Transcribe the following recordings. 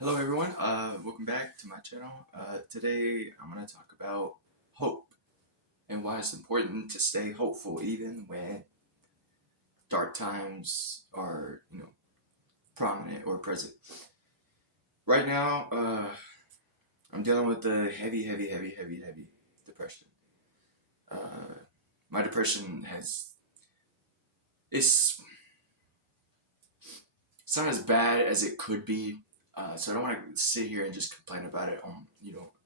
Hello everyone, welcome back to my channel. Today I'm going to talk about hope and why it's important to stay hopeful even when dark times are, prominent or present. Right now, I'm dealing with a heavy depression. Uh, my depression it's, it's not as bad as it could be, so I don't want to sit here and just complain about it on,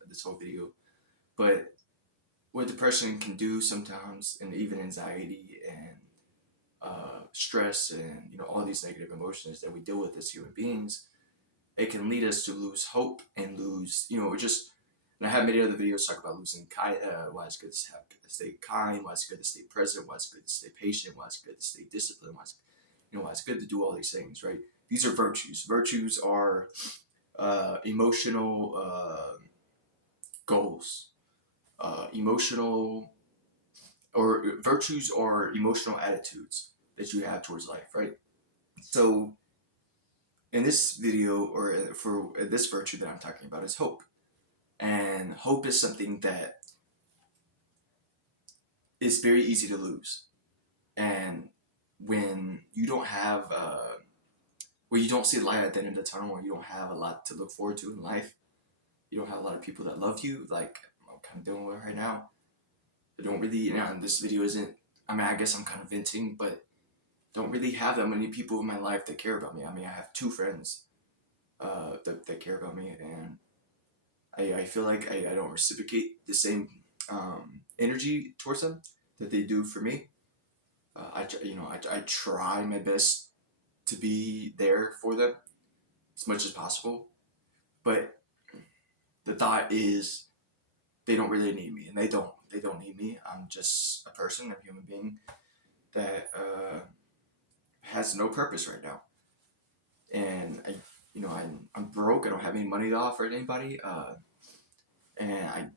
this whole video. But what depression can do sometimes, and even anxiety and stress, and all these negative emotions that we deal with as human beings, it can lead us to lose hope and lose, just. And I have many other videos talk about losing why it's good to stay kind, why it's good to stay present, why it's good to stay patient, why it's good to stay disciplined, why it's good to do all these things, right? These are virtues. Virtues are emotional goals, emotional or virtues are emotional attitudes that you have towards life, right? So in this video, or for this virtue that I'm talking about, is hope. And hope is something that is very easy to lose. And when you don't have, where you don't see light at the end of the tunnel, or you don't have a lot to look forward to in life, you don't have a lot of people that love you, like I'm kind of dealing with right now. I don't really, this video isn't, I guess I'm kind of venting, but don't really have that many people in my life that care about me. I have two friends that care about me, and I feel like I don't reciprocate the same energy towards them that they do for me. I try my best to be there for them as much as possible, but the thought is they don't really need me, and they don't need me. I'm just a person, a human being that has no purpose right now, and I'm broke. I don't have any money to offer to anybody, and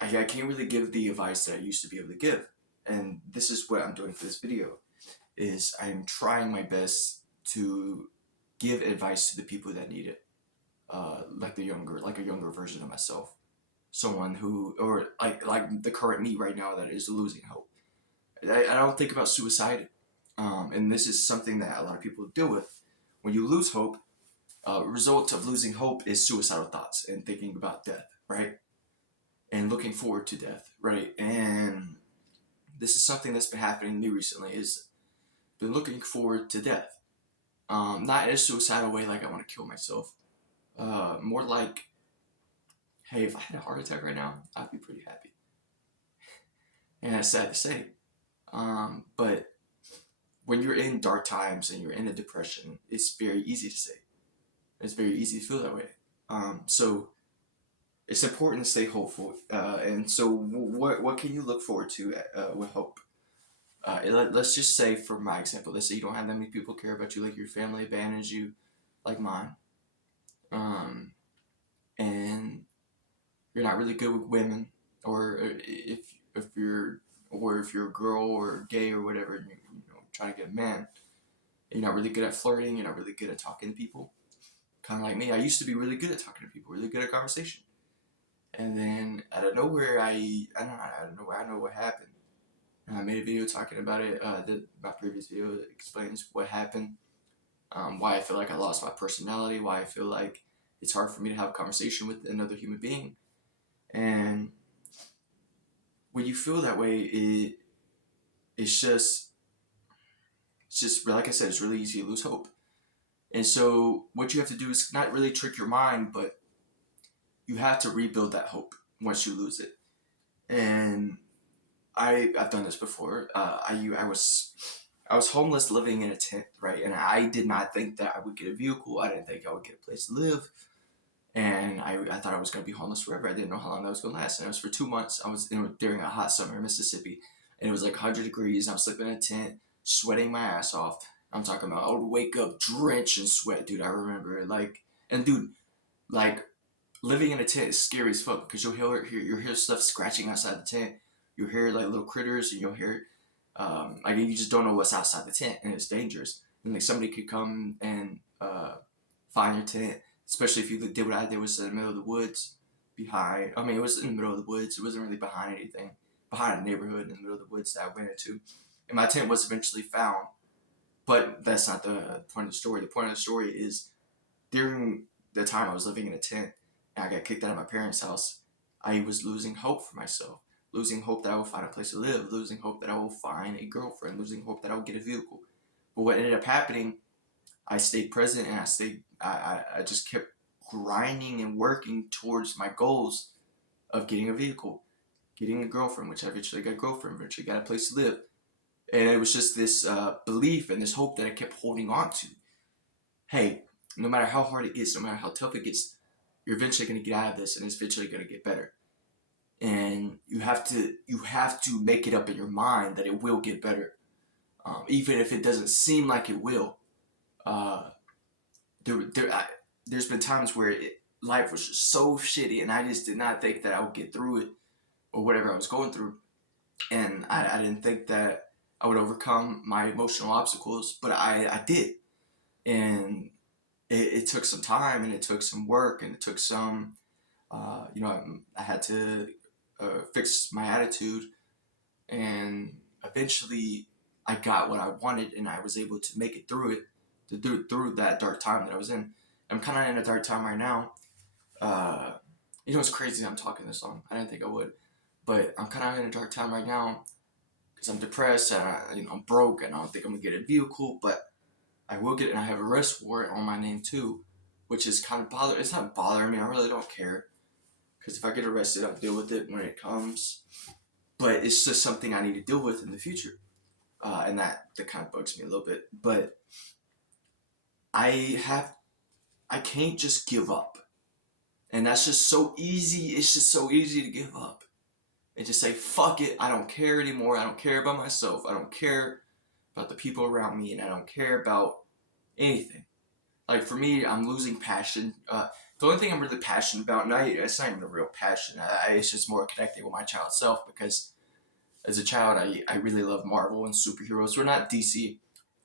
I can't really give the advice that I used to be able to give. And this is what I'm doing for this video: is I'm trying my best to give advice to the people that need it, like a younger version of myself, someone who, or like the current me right now that is losing hope. I don't think about suicide, and this is something that a lot of people deal with. When you lose hope, result of losing hope is suicidal thoughts and thinking about death, right? And looking forward to death, right? And this is something that's been happening to me recently. Is been looking forward to death, not in a suicidal way, like I want to kill myself. More like, hey, if I had a heart attack right now, I'd be pretty happy. And that's sad to say, but when you're in dark times and you're in a depression, it's very easy to say. It's very easy to feel that way. So it's important to stay hopeful. And so, what can you look forward to with hope? Let's just say, for my example, let's say you don't have that many people care about you, like your family abandons you, like mine, and you're not really good with women, or if you're if you're a girl or gay or whatever, and you're trying to get a man, you're not really good at flirting, you're not really good at talking to people. Kind of like me, I used to be really good at talking to people, really good at conversation, and then out of nowhere, I don't know what happened. And I made a video talking about it. My previous video that explains what happened, why I feel like I lost my personality, why I feel like it's hard for me to have a conversation with another human being. And when you feel that way, it's just like I said, it's really easy to lose hope. And so what you have to do is not really trick your mind, but you have to rebuild that hope once you lose it. And I've done this before. I was homeless, living in a tent, right? And I did not think that I would get a vehicle. I didn't think I would get a place to live. And I thought I was going to be homeless forever. I didn't know how long that was going to last. And it was for 2 months. I was during a hot summer in Mississippi, and it was like 100 degrees. I was sleeping in a tent, sweating my ass off. I'm talking about I would wake up drenched in sweat, dude. I remember it. And dude, like, living in a tent is scary as fuck, because you'll hear stuff scratching outside the tent. You'll hear like little critters, and you'll hear like, you just don't know what's outside the tent, and it's dangerous. And like somebody could come and find your tent, especially if you did what I did, was in the middle of the woods behind. I mean, it was in the middle of the woods. It wasn't really behind anything, behind a neighborhood in the middle of the woods that I went into, and my tent was eventually found. But that's not the point of the story. The point of the story is during the time I was living in a tent and I got kicked out of my parents' house, I was losing hope for myself, losing hope that I will find a place to live, losing hope that I will find a girlfriend, losing hope that I will get a vehicle. But what ended up happening, I stayed present and I just kept grinding and working towards my goals of getting a vehicle, getting a girlfriend, which I eventually got a girlfriend, eventually got a place to live. And it was just this belief and this hope that I kept holding on to. Hey, no matter how hard it gets, no matter how tough it gets, you're eventually going to get out of this, and it's eventually going to get better. And you have to make it up in your mind that it will get better, even if it doesn't seem like it will. Uh, there's been times where life was just so shitty, and I just did not think that I would get through it or whatever I was going through, and I didn't think that I would overcome my emotional obstacles, but I did, and it took some time, and it took some work, and it took some, I had to fix my attitude, and eventually I got what I wanted, and I was able to make it through it, to do through that dark time that I was in. I'm kind of in a dark time right now. Uh, it's crazy I'm talking this long. I didn't think I would, but I'm kind of in a dark time right now because I'm depressed and I'm broke and I don't think I'm gonna get a vehicle, but I will get, and I have a arrest warrant on my name too, which is kind of bothering. It's not bothering me. I really don't care because if I get arrested, I'll deal with it when it comes. But it's just something I need to deal with in the future, and that kind of bugs me a little bit. But I have, I can't just give up, and that's just so easy. It's just so easy to give up and just say fuck it. I don't care anymore. I don't care about myself. I don't care about the people around me, and I don't care about anything. Like for me, I'm losing passion. The only thing I'm really passionate about, and it's not even a real passion. It's just more connecting with my child self because as a child, I really love Marvel and superheroes. We're not DC.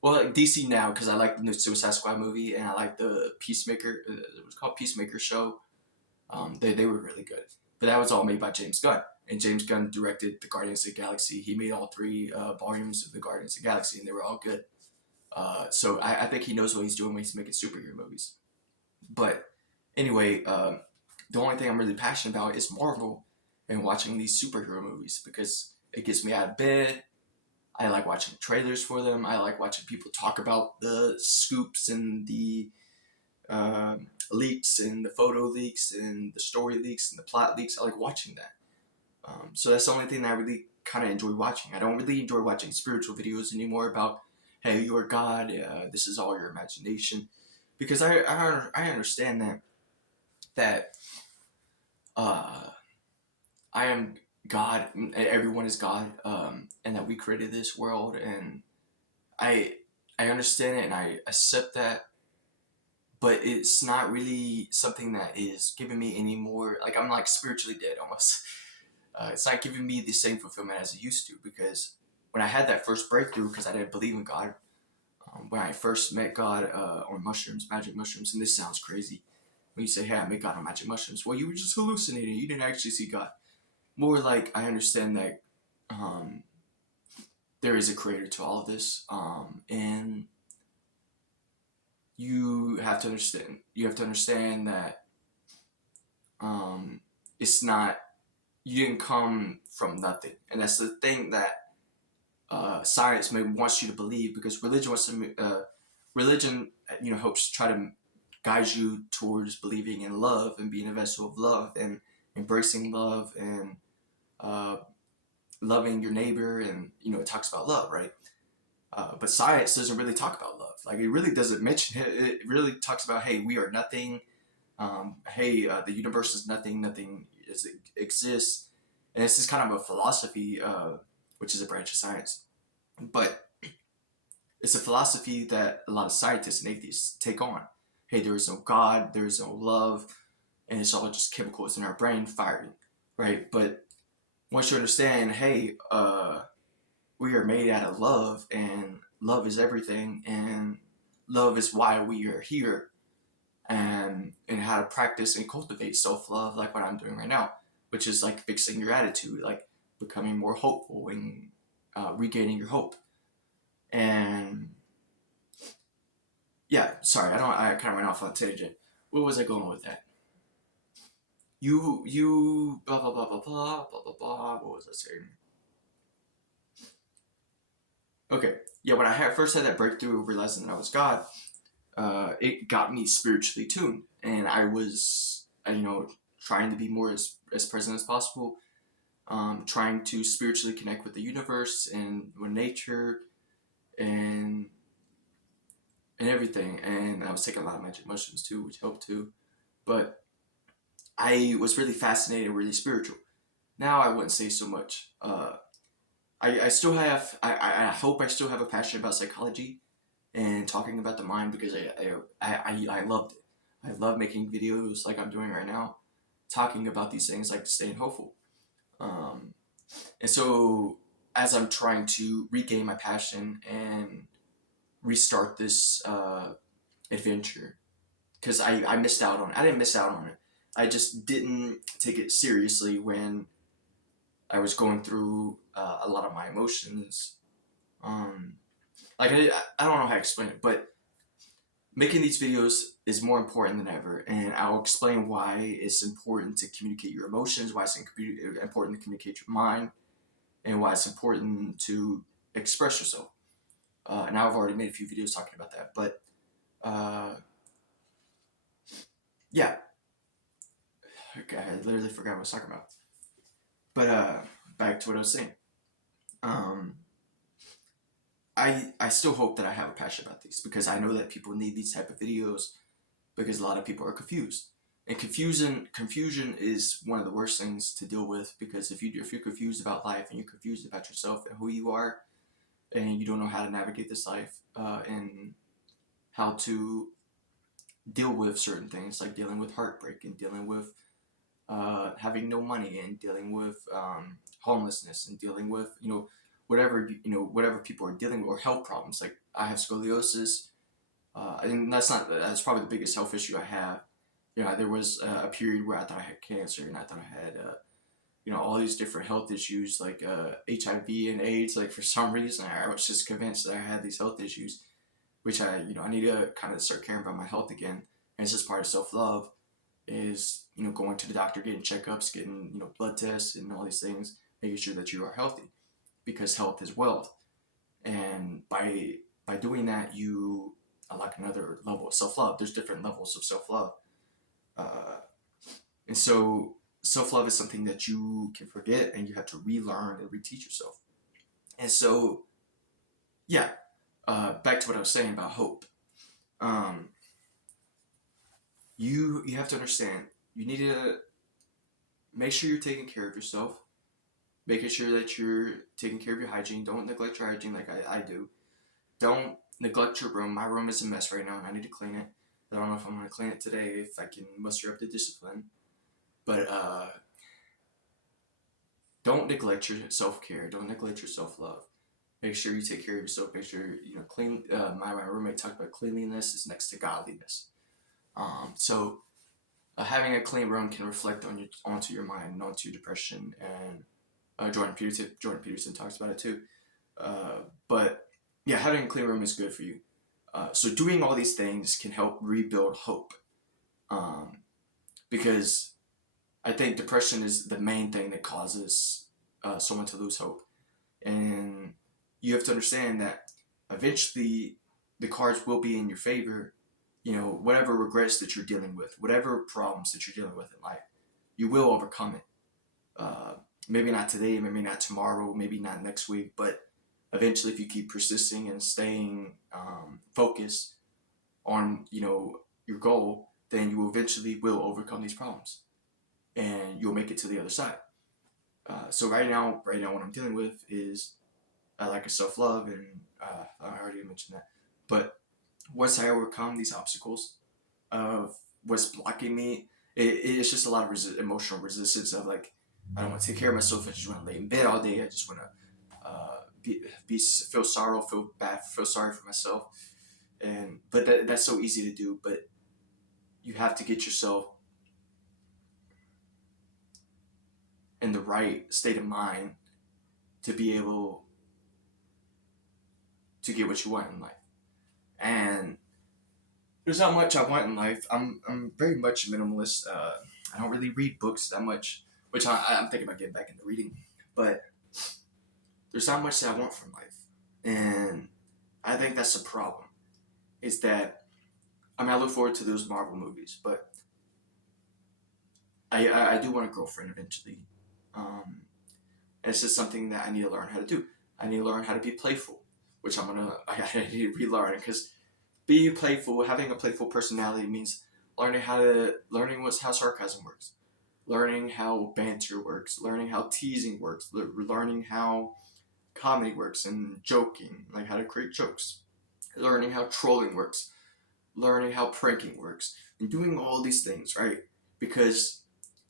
Well, like DC now because I like the new Suicide Squad movie and I like the Peacemaker. It was called Peacemaker show. They were really good, but that was all made by James Gunn. And James Gunn directed the Guardians of the Galaxy. He made all three volumes of the Guardians of the Galaxy, and they were all good. So I think he knows what he's doing when he's making superhero movies. But anyway, the only thing I'm really passionate about is Marvel and watching these superhero movies because it gets me out of bed. I like watching trailers for them. I like watching people talk about the scoops and the leaks and the photo leaks and the story leaks and the plot leaks. I like watching that. So that's the only thing that I really kind of enjoy watching. I don't really enjoy watching spiritual videos anymore about, hey, you are God. This is all your imagination, because I understand that uh, I am God. Everyone is God, and that we created this world, and I I understand it and I accept that, but it's not really something that is giving me any more. Like I'm like spiritually dead almost. It's not giving me the same fulfillment as it used to because when I had that first breakthrough, because I didn't believe in God, when I first met God on mushrooms, magic mushrooms, and this sounds crazy when you say, "Hey, I met God on magic mushrooms." Well, you were just hallucinating. You didn't actually see God. More like I understand that um, there is a creator to all of this, and you have to understand. You have to understand that it's not. You didn't come from nothing, and that's the thing that science may wants you to believe because religion wants to religion hopes to try to guide you towards believing in love and being a vessel of love and embracing love and uh, loving your neighbor, and it talks about love, right? But science doesn't really talk about love. Like it really doesn't mention it. It really talks about, hey, we are nothing. Hey, the universe is nothing. Nothing exists, and it's just kind of a philosophy, which is a branch of science. But it's a philosophy that a lot of scientists and atheists take on. Hey, there is no God, there is no love, and it's all just chemicals in our brain firing, right? But once you understand, hey, we are made out of love, and love is everything, and love is why we are here. and how to practice and cultivate self-love like what I'm doing right now, which is like fixing your attitude, like becoming more hopeful and regaining your hope. And yeah, sorry, I kind of went off on a tangent. Where was I going with that? You blah blah blah blah blah blah blah blah. What was I saying? Okay, yeah. When I first had that breakthrough, realizing that I was God, it got me spiritually tuned, and I was, trying to be more as present as possible, trying to spiritually connect with the universe and with nature and and everything. And I was taking a lot of magic mushrooms too, which helped too. But I was really fascinated, really spiritual. Now I wouldn't say so much. I still have, I hope I still have a passion about psychology and talking about the mind because I loved it. I love making videos like I'm doing right now, talking about these things, like staying hopeful. Um, and so as I'm trying to regain my passion and restart this adventure, because I missed out on it. I didn't miss out on it. I just didn't take it seriously when I was going through a lot of my emotions. Um, like I don't know how to explain it, but making these videos is more important than ever, and I'll explain why it's important to communicate your emotions, why it's important to communicate your mind, and why it's important to express yourself. And I've already made a few videos talking about that, but uh, yeah, okay, I literally forgot what I was talking about. But back to what I was saying. Um, I still hope that I have a passion about these because I know that people need these type of videos because a lot of people are confused. And confusion is one of the worst things to deal with because if you're confused about life and you're confused about yourself and who you are and you don't know how to navigate this life and how to deal with certain things like dealing with heartbreak and dealing with having no money and dealing with homelessness and dealing with whatever people are dealing with or health problems like I have scoliosis and that's probably the biggest health issue I have. There was a period where I thought I had cancer and I thought I had all these different health issues like HIV and AIDS. Like for some reason I was just convinced that I had these health issues, which I need to kind of start caring about my health again. And it's just part of self love is going to the doctor, getting checkups, getting blood tests and all these things, making sure that you are healthy because health is wealth. And by doing that, you unlock another level of self love. There's different levels of self love, uh, and so self love is something that you can forget and you have to relearn and reteach yourself. And so yeah, back to what I was saying about hope. Um, you have to understand you need to make sure you're taking care of yourself, making sure that you're taking care of your hygiene. Don't neglect your hygiene like I do. Don't neglect your room. My room is a mess right now and I need to clean it. I don't know if I'm going to clean it today, if I can muster up the discipline. But don't neglect your self care. Don't neglect your self love. Make sure you take care of yourself. Make sure clean. My roommate talked about cleanliness is next to godliness. So having a clean room can reflect onto your mind and onto your depression. And Jordan Peterson talks about it too. But yeah, having a clean room is good for you. So doing all these things can help rebuild hope. Um, because I think depression is the main thing that causes someone to lose hope. And you have to understand that eventually the cards will be in your favor. Whatever regrets that you're dealing with, whatever problems that you're dealing with in life, you will overcome it. Uh, Maybe not today, maybe not tomorrow, maybe not next week, but eventually, if you keep persisting and staying focused on your goal, then you eventually will overcome these problems, and you'll make it to the other side. So right now, what I'm dealing with is I lack of self love, and I already mentioned that. But once I overcome these obstacles of what's blocking me, it's just a lot of emotional resistance of like I don't want to take care of myself. I just want to lay in bed all day. I just want to feel sorrow, feel bad, feel sorry for myself, and but that's so easy to do. But you have to get yourself in the right state of mind to be able to get what you want in life. And there's not much I want in life. I'm very much a minimalist. I don't really read books that much, which I'm thinking about getting back into reading. But there's not much that I want from life, and I think that's the problem. Is that I look forward to those Marvel movies, but I do want a girlfriend eventually. Um, and it's just something that I need to learn how to do. I need to learn how to be playful, which I need to relearn because being playful, having a playful personality means learning how sarcasm works, learning how banter works, learning how teasing works, learning how comedy works and joking, like how to create jokes, learning how trolling works, learning how pranking works, and doing all these things, right? Because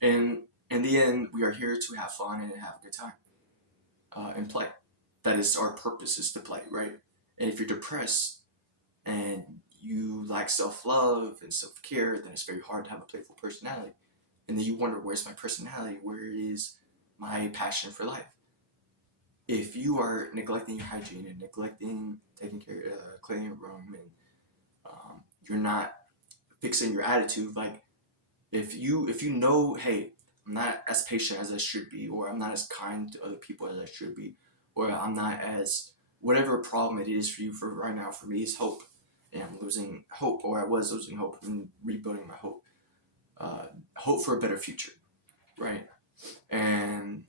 in the end, we are here to have fun and have a good time and play. That is our purpose, is to play, right? And if you're depressed and you lack self-love and self-care, then it's very hard to have a playful personality. And then you wonder, where's my personality? Where is my passion for life? If you are neglecting your hygiene and neglecting taking care, cleaning your room, and you're not fixing your attitude, like if you know, hey, I'm not as patient as I should be, or I'm not as kind to other people as I should be, or I'm not as whatever problem it is for you. For right now, for me, is hope, and I'm losing hope, or I was losing hope, and rebuilding my hope. Hope for a better future, right? And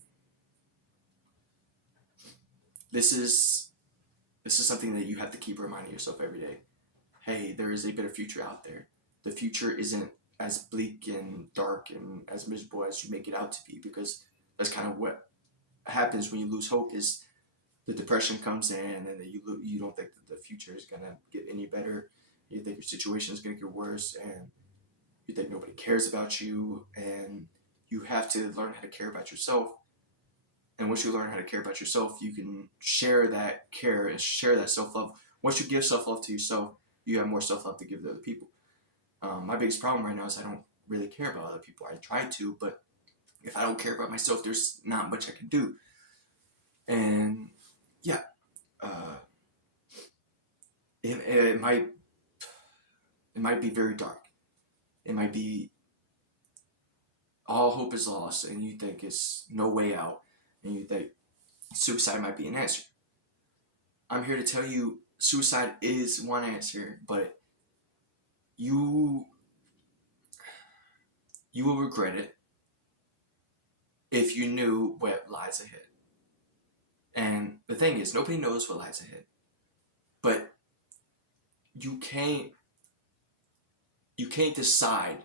this is something that you have to keep reminding yourself every day. Hey, there is a better future out there. The future isn't as bleak and dark and as miserable as you make it out to be, because that's kind of what happens when you lose hope. Is the depression comes in, and then you don't think that the future is gonna get any better. You think your situation is gonna get worse, and you think nobody cares about you, and you have to learn how to care about yourself. And once you learn how to care about yourself, you can share that care and share that self-love. Once you give self-love to yourself, you have more self-love to give to other people. My biggest problem right now is I don't really care about other people. I try to, but if I don't care about myself, there's not much I can do. And yeah, uh, it might be very dark. It might be all hope is lost, and you think it's no way out, and you think suicide might be an answer. I'm here to tell you, suicide is one answer, but you will regret it if you knew what lies ahead. And the thing is, nobody knows what lies ahead, but you can't decide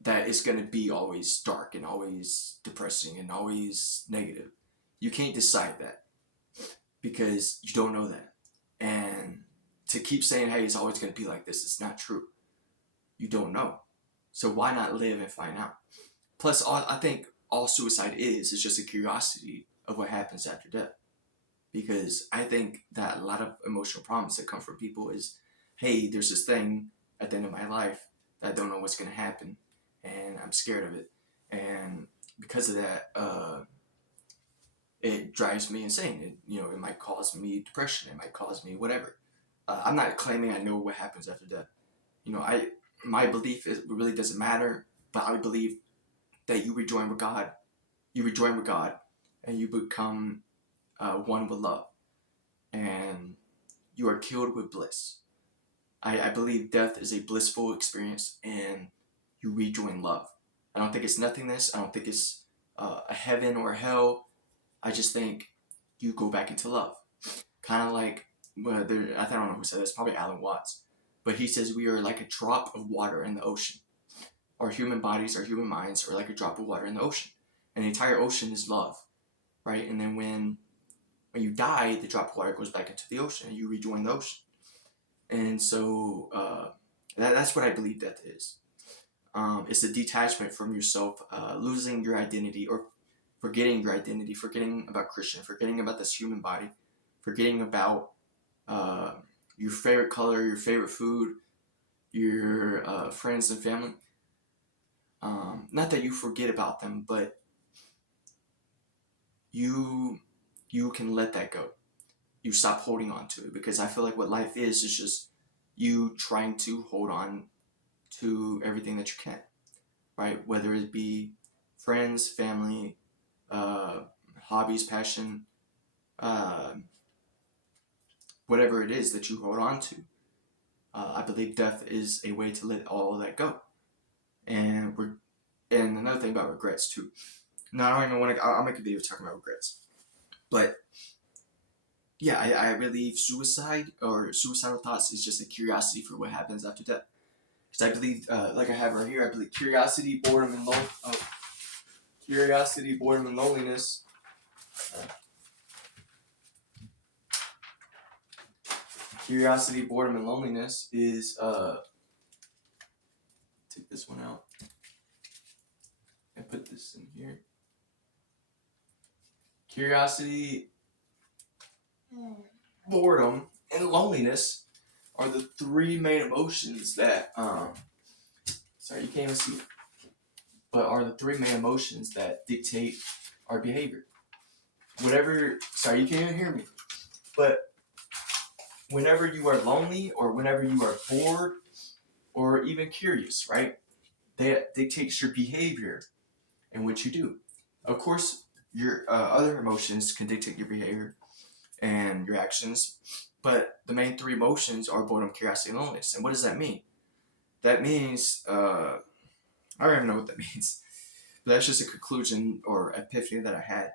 that it's going to be always dark and always depressing and always negative. You can't decide that because you don't know that. And to keep saying, hey, it's always going to be like this, it's not true. You don't know. So why not live and find out? Plus, I think all suicide is just a curiosity of what happens after death. Because I think that a lot of emotional problems that come from people is, hey, there's this thing at the end of my life that I don't know what's going to happen, and I'm scared of it. And because of that, it drives me insane. It might cause me depression. It might cause me whatever. I'm not claiming I know what happens after death. My belief is it really doesn't matter, but I believe that you rejoin with God. You rejoin with God, and you become one with love, and you are killed with bliss. I believe death is a blissful experience, and you rejoin love. I don't think it's nothingness. I don't think it's a heaven or a hell. I just think you go back into love. Kind of like, I don't know who said this, probably Alan Watts. But he says we are like a drop of water in the ocean. Our human bodies, our human minds are like a drop of water in the ocean. And the entire ocean is love, right? And then when you die, the drop of water goes back into the ocean and you rejoin the ocean. And so that's what I believe death is. It's a detachment from yourself, losing your identity or forgetting your identity, forgetting about Christian, forgetting about this human body, forgetting about your favorite color, your favorite food, your friends and family. Not that you forget about them, but you can let that go. You stop holding on to it, because I feel like what life is just you trying to hold on to everything that you can, right? Whether it be friends, family, uh, hobbies, passion, uh, whatever it is that you hold on to. I believe death is a way to let all of that go. And another thing about regrets too. No, I don't even want to. I'll make a video talking about regrets. But yeah, I believe suicide or suicidal thoughts is just a curiosity for what happens after death. Because I believe, like I have right here, I believe curiosity, boredom, and loneliness. Curiosity, boredom, and loneliness is take this one out and put this in here. Curiosity, boredom, and loneliness are the three main emotions that sorry, you can't even see it, but are the three main emotions that dictate our behavior. Sorry, you can't even hear me, but whenever you are lonely or whenever you are bored or even curious, right, that dictates your behavior and what you do. Of course, your other emotions can dictate your behavior and your actions, but the main three emotions are boredom, curiosity, and loneliness. And what does that mean? That means, I don't even know what that means, but that's just a conclusion or epiphany that I had.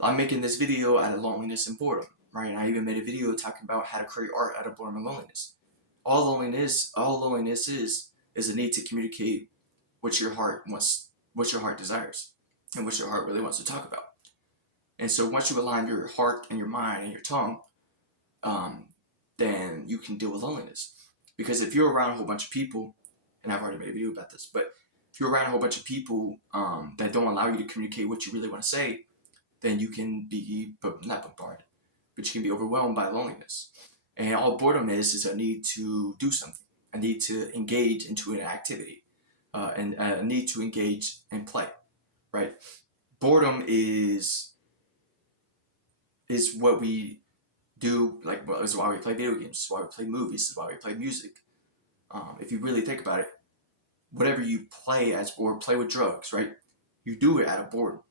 I'm making this video out of loneliness and boredom, right? And I even made a video talking about how to create art out of boredom and loneliness. All loneliness is a need to communicate what your heart wants, what your heart desires, and what your heart really wants to talk about. And so once you align your heart and your mind and your tongue, then you can deal with loneliness. Because if you're around a whole bunch of people, and I've already made a video about this, but if you're around a whole bunch of people that don't allow you to communicate what you really want to say, then you can be, not bombarded, but you can be overwhelmed by loneliness. And all boredom is a need to do something, a need to engage into an activity, and a need to engage and play, right? Boredom is what we do, like, well, is why we play video games, is why we play movies, is why we play music. If you really think about it, whatever you play or play with drugs, right? You do it out of boredom.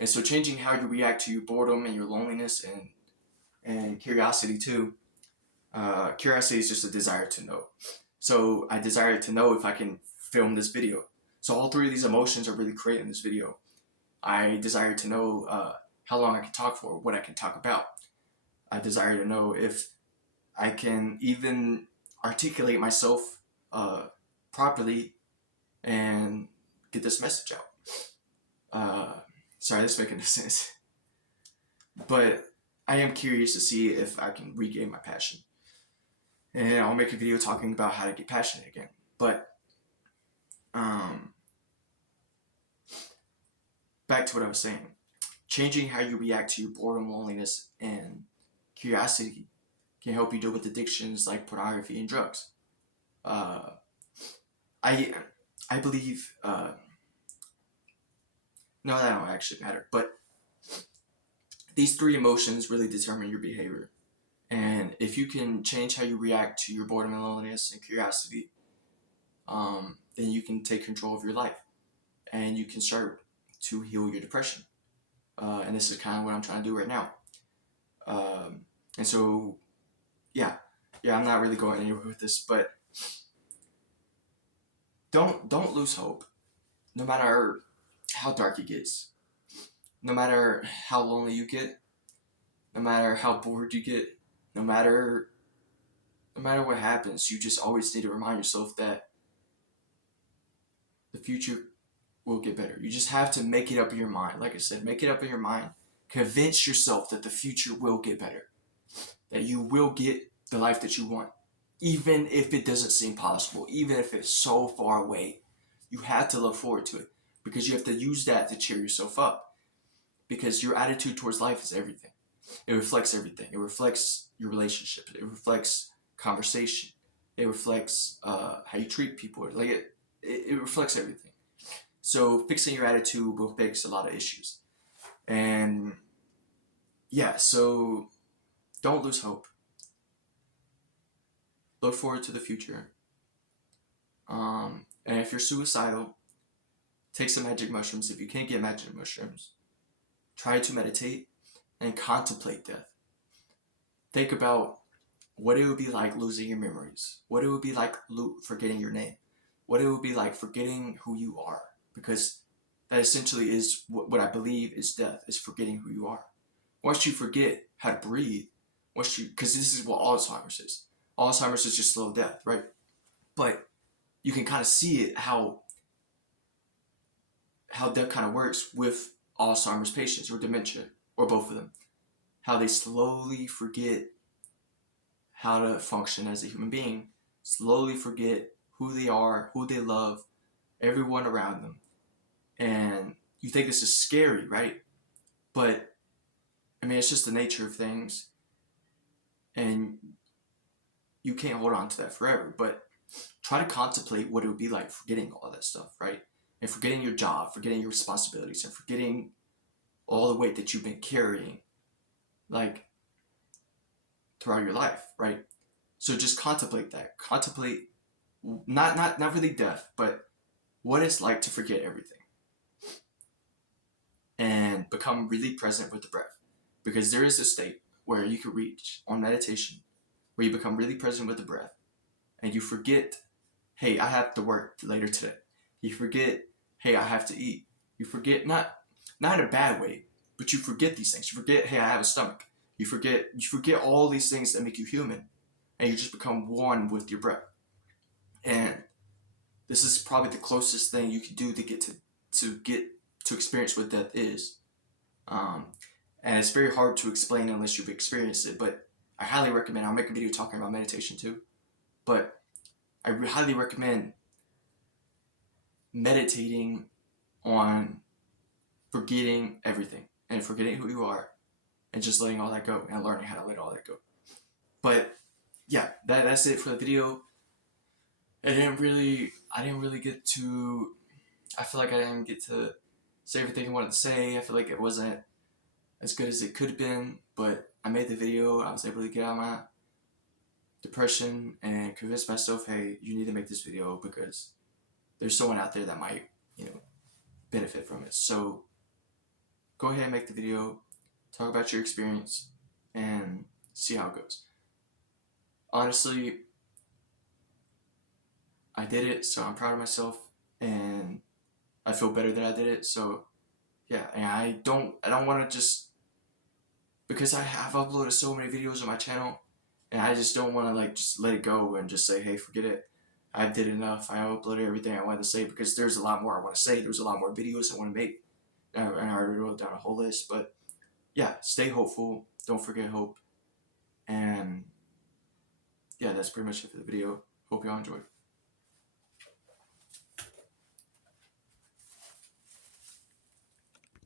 And so changing how you react to your boredom and your loneliness and curiosity too. Curiosity is just a desire to know. So I desire to know if I can film this video. So all three of these emotions are really created in this video. I desire to know how long I can talk for, what I can talk about. I desire to know if I can even articulate myself properly and get this message out. Sorry, this making no sense. But I am curious to see if I can regain my passion. And I'll make a video talking about how to get passionate again. But back to what I was saying. Changing how you react to your boredom, loneliness, and curiosity can help you deal with addictions like pornography and drugs. I believe, no, that don't actually matter, but these three emotions really determine your behavior. And if you can change how you react to your boredom and loneliness and curiosity, then you can take control of your life and you can start to heal your depression. And this is kind of what I'm trying to do right now. And so, yeah, I'm not really going anywhere with this, but don't lose hope, no matter how dark it gets, no matter how lonely you get, no matter how bored you get, no matter what happens. You just always need to remind yourself that the future will get better. You just have to make it up in your mind. Like I said, make it up in your mind. Convince yourself that the future will get better, that you will get the life that you want, even if it doesn't seem possible, even if it's so far away. You have to look forward to it, because you have to use that to cheer yourself up, because your attitude towards life is everything. It reflects everything. It reflects your relationship. It reflects conversation. It reflects how you treat people. Like it reflects everything. So fixing your attitude will fix a lot of issues. And yeah, so don't lose hope. Look forward to the future. And if you're suicidal, take some magic mushrooms. If you can't get magic mushrooms, try to meditate and contemplate death. Think about what it would be like losing your memories, what it would be like forgetting your name, what it would be like forgetting who you are, because that essentially is what I believe is death, is forgetting who you are. Once you forget how to breathe, because this is what Alzheimer's is. Alzheimer's is just slow death, right? But you can kind of see it, how that kind of works with Alzheimer's patients or dementia, or both of them. How they slowly forget how to function as a human being, slowly forget who they are, who they love, everyone around them. And you think this is scary, right? But I mean, it's just the nature of things, and you can't hold on to that forever. But try to contemplate what it would be like forgetting all that stuff, right? And forgetting your job, forgetting your responsibilities, and forgetting all the weight that you've been carrying, like, throughout your life, right? So just contemplate that. Contemplate not really death, but what it's like to forget everything and become really present with the breath. Because there is a state where you can reach on meditation where you become really present with the breath and you forget, hey, I have to work later today. You forget, hey, I have to eat. You forget, not in a bad way, but you forget these things. You forget, hey, I have a stomach. You forget all these things that make you human, and you just become one with your breath. And this is probably the closest thing you can do to get to experience what death is. Um, and it's very hard to explain unless you've experienced it. But I highly recommend. I'll make a video talking about meditation too. But I highly recommend meditating on forgetting everything and forgetting who you are and just letting all that go and learning how to let all that go. But yeah, that's it for the video. I didn't really get to. I feel like I didn't get to say everything I wanted to say. I feel like it wasn't as good as it could have been, but I made the video. I was able to get out of my depression and convince myself, hey, you need to make this video because there's someone out there that might, benefit from it. So go ahead and make the video, talk about your experience, and see how it goes. Honestly, I did it, so I'm proud of myself, and I feel better that I did it. So yeah, and I don't want to just, because I have uploaded so many videos on my channel, and I just don't want to just let it go and just say, hey, forget it. I did enough. I uploaded everything I wanted to say, because there's a lot more I want to say. There's a lot more videos I want to make, and I already wrote down a whole list. But yeah, stay hopeful. Don't forget hope. And yeah, that's pretty much it for the video. Hope y'all enjoyed.